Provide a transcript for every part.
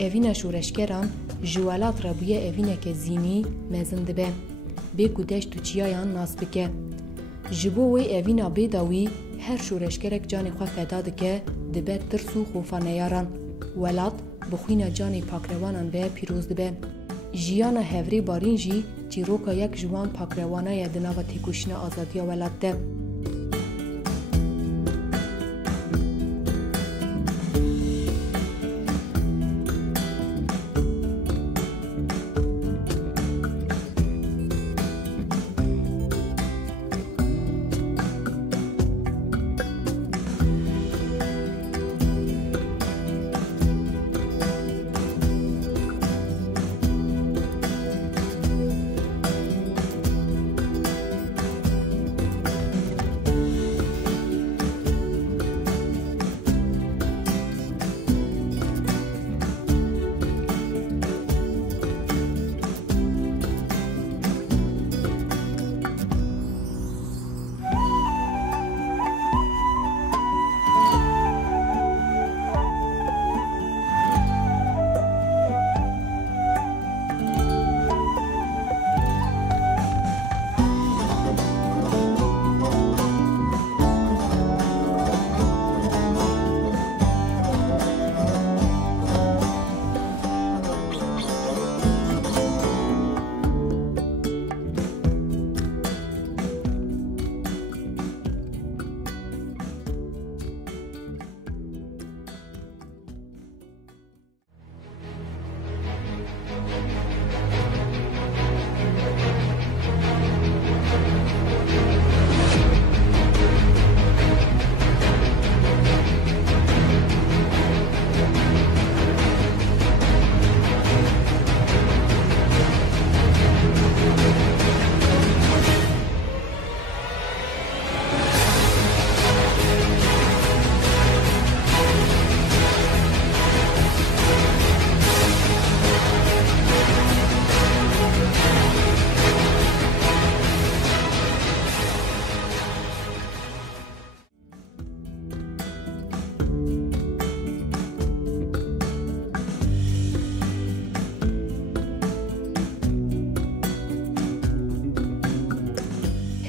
اوینا شورشگران جوالات رابویه اوینا که زینی مزن دبه بگو دشت و چیایان ناس بکه جبوی اوینا بیداوی هر شورشگرک جانی خواه فدا دکه دبه ترس و خوفا نیاران ولات بخوینا جانی پاکروانان به پیروز دبه جیانا هفری بارین جی چیروکا یک جوان پاکروانای دناغ تیکوشنا آزادیا ولات ده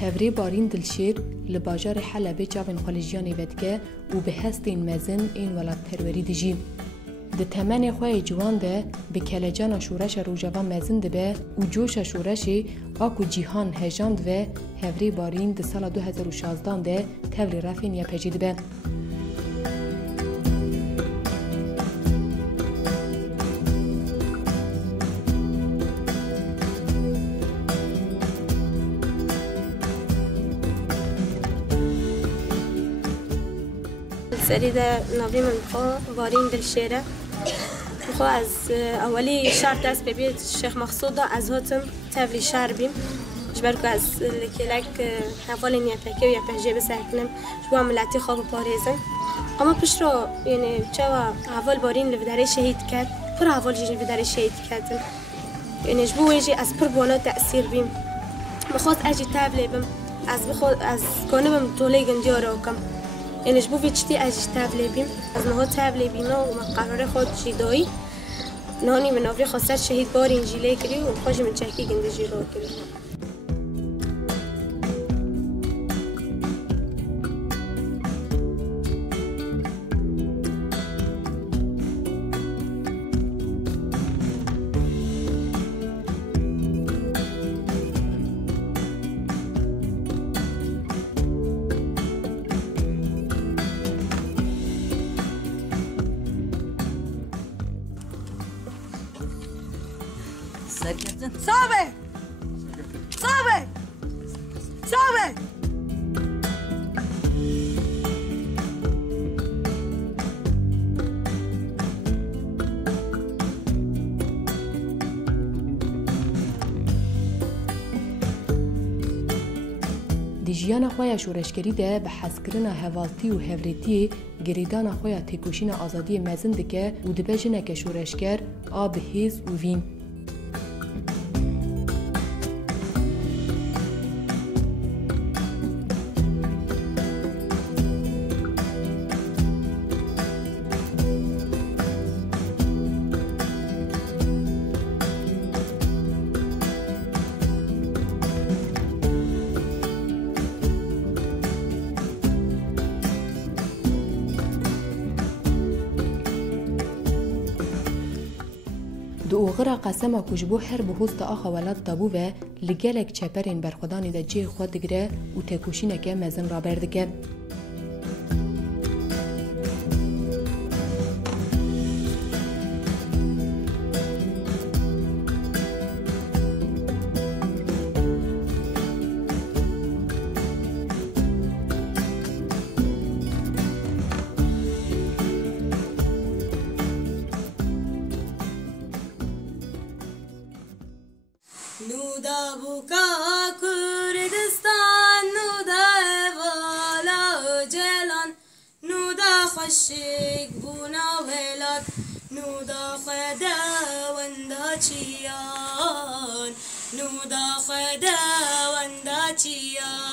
هفری بارین دلشیر لباجار حلبه جابن خالجیانی ودگه و به هستین مزن این ولاد تروری دجیم. ده تمن خواه جوان ده به کلجان شورش روجوان مزن ده به و جوش شورشی آکو جیهان هجاند و هفری بارین ده سال 2016 ده تولی رفین یا پجید به. سريدة نبي من خو بارين دلشيرة خو از أولي شهر درس ببيت الشيخ مقصودة از هاتم تفلي شهر بيم جبركو از لكيلك حوالين يفكر ويفجي بسهكنم شو ملاتي خواب باريزن أما بشرو يعني جوا حوال بارين لفداري شهيد كات پر حوال جيجن لفداري شهيد كاتن يعني جبو يجي از پر بونا تأثير بيم مخوض أجي تفلي بيم از كونبم طولي جنديارو كم يعني جبو في تشتي أجي تابلي بيم از نهو تابلي بينا وما قرار خود جداي نهاني من أفري خاصة شهيد بارين جيلي كري وخاجي من شهكي جند جيرو كري صابه صابه صابه دیجیانا خویا شورشگری ده به حسکرنا هوالتی و هوریتی گریدانا خویا تکوشین آزادی مزن دکه و دبجنه که شورشگر آب هیز و وین. وغرا قسم کجبو هر بهوست آخا ولاد دابو و لگلک چپرین برخودانی دا جه خود دگره و تکوشینکه مزن را بردکه. نودا بوکا کردستان نودا والا جلان نودا خشک بونا ولاد نودا خدا وندا چیان نودا خدا وندا چیان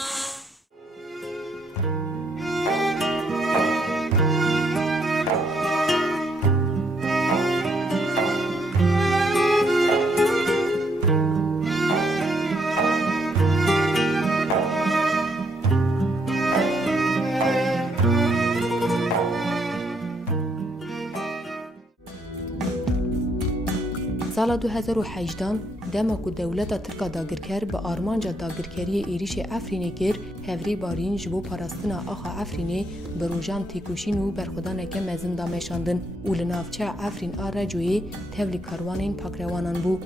سال 2018 دما کو دولت ترکا داگرکر به آرمانجا داگرکری ایریش افرینه کر هفری بارین جبو پاراستنا آخا افرینه بروجان تیکوشین و برخودانه که مزن دامشاندن و لنافچه افرین آرجوی تولی کاروانین پاکروانان بو.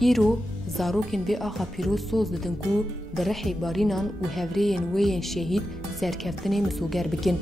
ایرو زاروکن به آخا پیروز سوز ددن کو برحی بارینان و هفرین وین شهید سرکفتن مسوگر بکن.